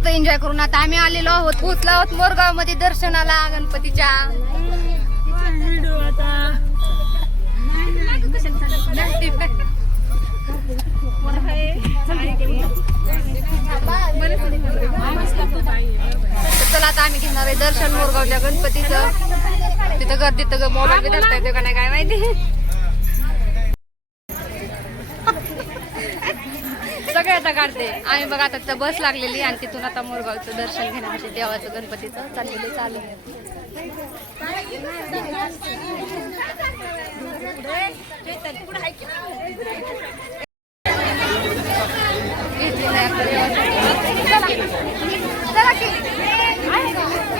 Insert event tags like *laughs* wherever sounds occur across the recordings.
मस्त एन्जॉय करून आता आम्ही आलेलो आहोत पोहोचलो आहोत मोरगावमध्ये दर्शनाला गणपतीच्या. चला आता आम्ही घेणार आहे दर्शन मोरगावच्या गणपतीचं. तिथं गर्दीत तिथं मोबाईल बी धरता येतो का नाही काय माहिती. सगळे आता काढते. आम्ही बघा आता तिथं बस लागलेली आणि तिथून आता मोरगावचं दर्शन घेण्यासाठी देवाचं गणपतीचं. चाललेलं चालू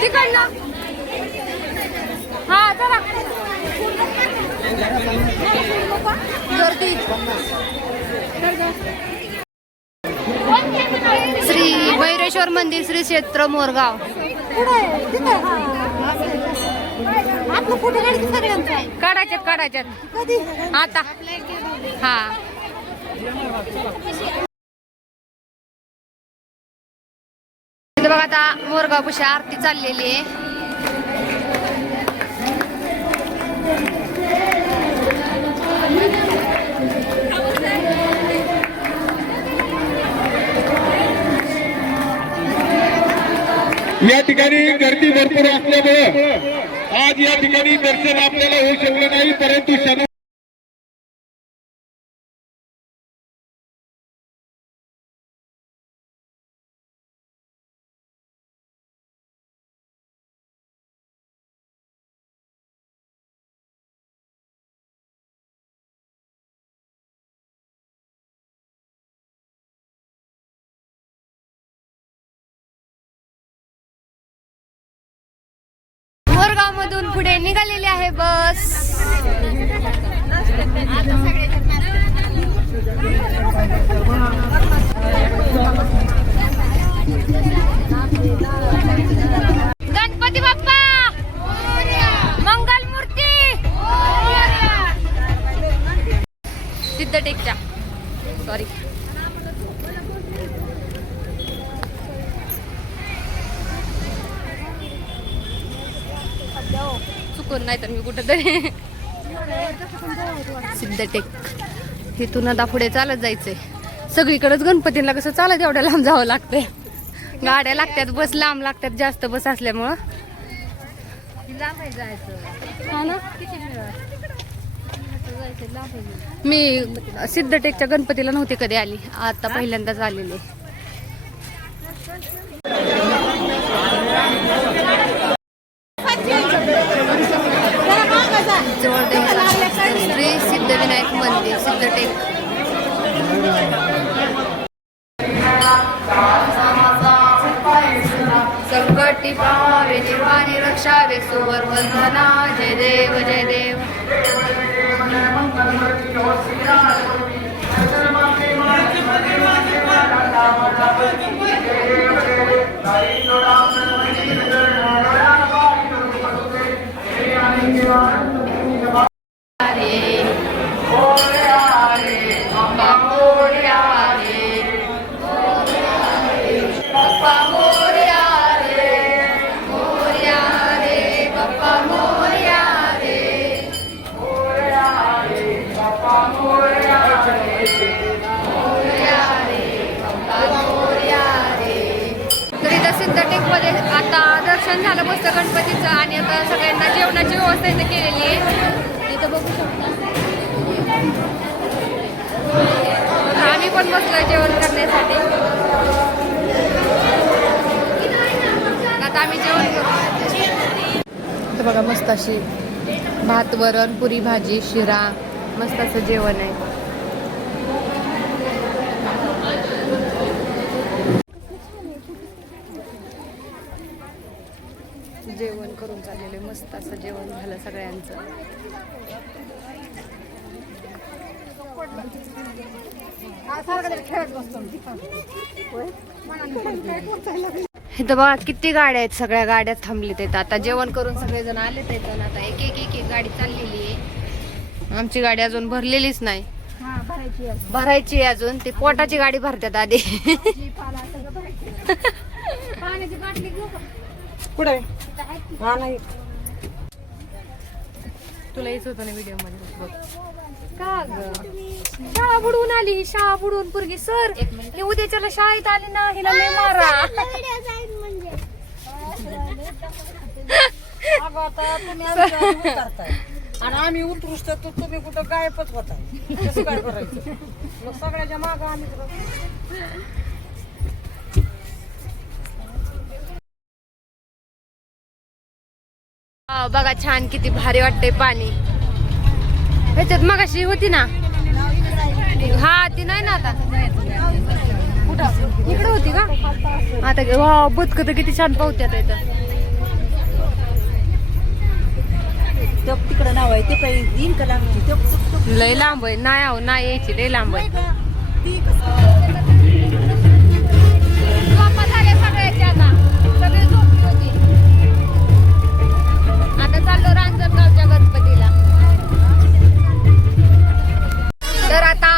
तिकडनं. हा चला. गर्दी श्री भैरेश्वर मंदिर श्री क्षेत्र मोरगाव. काढायच्यात काढायच्यात. आता. हा. बघा आता मोरगाव पशी आरती चाललेली आहे. या ठिकाणी गर्दी भरपूर असल्यामुळं आज या ठिकाणी दर्शन आपल्याला होऊ शकलं नाही परंतु शनी मधून पुढे निघालेली आहे बस. गणपती बाप्पा! मंगल मूर्ती! सिद्धटेकच्या सॉरी कोण नाही तर मी कुठंतरी. सिद्धटेक. तिथून आता पुढे चालत जायचंय सगळीकडेच गणपतींना कसं चालत एवढ्या लांब जावं लागतंय. गाड्या लागतात बस लांब लागतात जास्त बस असल्यामुळं. मी सिद्धटेकच्या गणपतीला नव्हती कधी आली. आता पहिल्यांदाच आलेली. जवळ श्री सिद्धविनायक मंदिर सिद्धटेक. संकटी पावे निर्वाणी रक्षावे सुवर्वंदना जय देव जय देव. आता सगळ्यांना जेवणाची व्यवस्था इथे केलेली आहे. इथं बघू शकता. आम्ही पण बसलोय जेवण करण्यासाठी. आता आम्ही जेवण करू. बघा मस्त अशी भात वरण पुरी भाजी शिरा मस्त असं जेवण आहे जेवण करून चाललेले मस्त असं जेवण झालं सगळ्यांचं. इथं बघा किती गाड्या आहेत. सगळ्या गाड्या थांबलीत आहेत. आता जेवण करून सगळेजण आले आहेत आता एक एक एक एक गाडी चाललेली आहे. आमची गाडी अजून भरलेलीच नाही. भरायची आहे अजून. ती पोटाची गाडी भरतात आधी. कुठे हा नाही तुला यायचं होतं ना व्हिडिओमध्ये? बघ. का ग? शाळा बुडवून आली ही शाळा बुडवून पुरगी. सर हे उद्याच्याला शाळेत आली ना हिला नाही मारा. *laughs* अगं आता तुम्ही आमच्या आधी उतरताय. आणि आम्ही उतरूच तर तू- तुम्ही कुठं गायबच होताय. कसं काय करायचं मग सगळ्याच्या मागं आम्ही बघा छान किती भारी वाटतंय पाणी. ह्याच्यात मगाशी होती ना? हा ती नाही ना आता. कुठं इकडे होती का? आता गे- वा बदक तर किती छान पावत्यात इथं तिकडं नाव आहे ते काही लय लांब आहे. नाही आहो नाही यायची लय लांब आहे.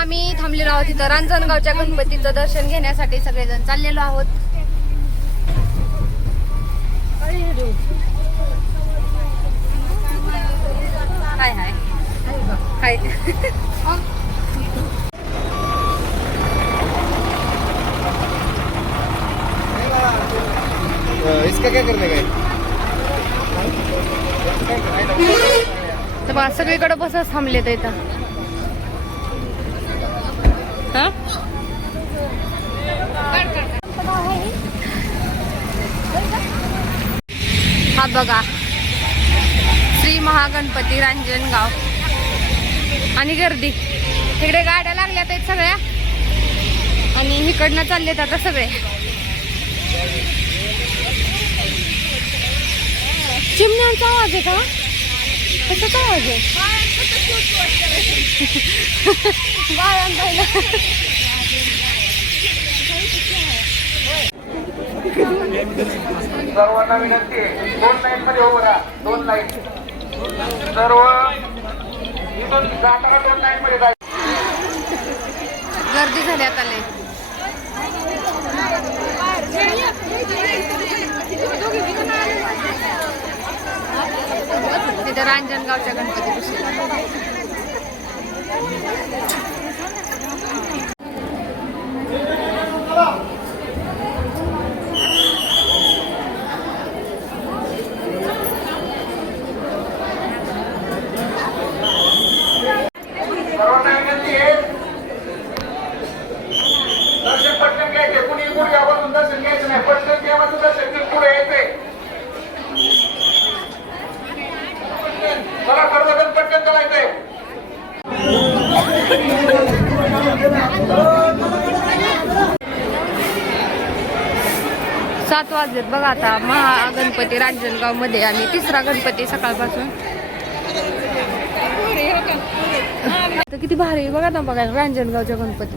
आम्ही थांबलेलो आहोत इथं. रांजणगावच्या गणपतीचं दर्शन घेण्यासाठी सगळेजण चाललेलो आहोत. हाय हाय. हाय. इसका क्या करने का तर सगळीकडे बसच थांबले तर इथं. हा? हा बघा. श्री महागणपती रांजणगाव आणि गर्दी. तिकडे गाड्या लागल्या आहेत सगळ्या. आणि इकडनं चाललेत आता सगळे. चिमण्यांचा आवाज आहे का? कशाचा आवाज सर्वांना विनंती आहे. दोन लाईन मध्ये उभं राहा. दोन लाईन सर्व इथून जाताना दोन लाईन मध्ये जायचं गर्दी झाली आता लय तिथे रांजणगावच्या गणपती सर्वांना विनंती आहे दर्शन पटकन घ्यायचे कुणी पुढे यावरून दर्शन घ्यायचं नाही पटकन देवाचं दर्शन घेऊन पुढे यायचंय मला सर्वजण पटकन करायचंय सात वाजलेत बघा आता महागणपती रांजणगावमध्ये आम्ही तिसरा गणपती सकाळपासून. तर किती भारी आहे बघा ना बघा रांजणगावच्या गणपती.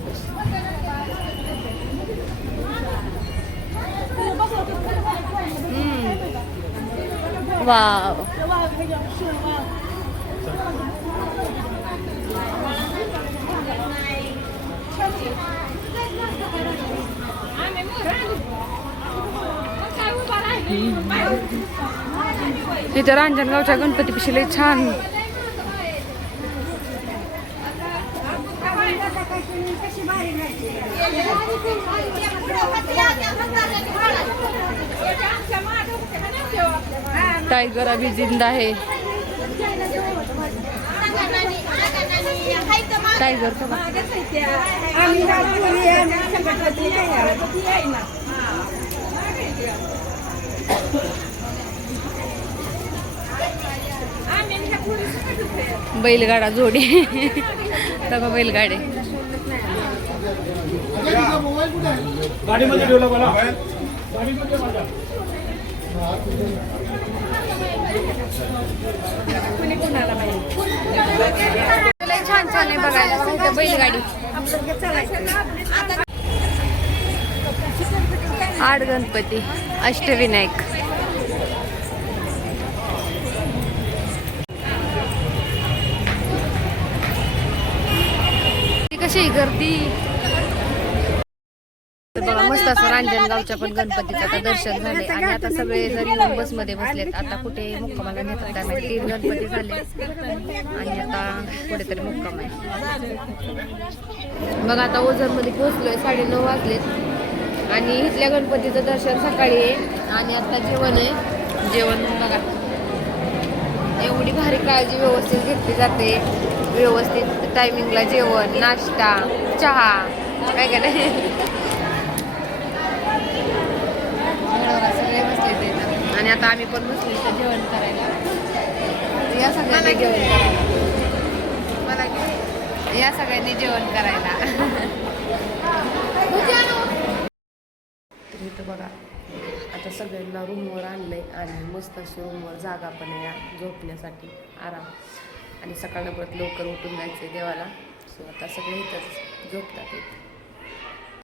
वाव. तिथे रांजणगावच्या गणपती लय छान. टायगर अभी जिंदा है टायगर का बा? बैलगाडा जोडी. बघा बैलगाडी. छान छान आहे बघायला. बैलगाडी. आठ गणपती अष्टविनायक. कशी आहे गर्दी? बघा मस्त तसं रांजणगावच्या पण गणपतीचं आता दर्शन झाले आणि आता सगळे जण येऊन बसमध्ये बसलेत. आता कुठे मुक्कामाला नेतात माहिती? तीन गणपती झाले. आणि आता कुठेतरी मुक्काम आहे. बघा आता ओझरमध्ये पोहोचलोय. साडेनऊ वाजलेत. आणि इथल्या गणपतीचं दर्शन सकाळी आहे. आणि आता जेवण आहे. जेवण बघा. एवढी भारी काळजी व्यवस्थित घेतली जाते. व्यवस्थित टायमिंगला जेवण नाश्ता चहा काय काय नाही. सगळे बसले. आणि आता आम्ही पण बसलो इथं जेवण करायला. या सगळ्यांनी जेवण करायला या. सगळ्यांनी जेवण करायला. तर बघा. सगळ्यांना रूमवर आणलं आहे आणि मस्त अशी रूमवर जागा पण आहे या झोपण्यासाठी. आराम. आणि सकाळनं परत लवकर उठून जायचं आहे देवाला. सो आता सगळे इथंच झोपतात. इथं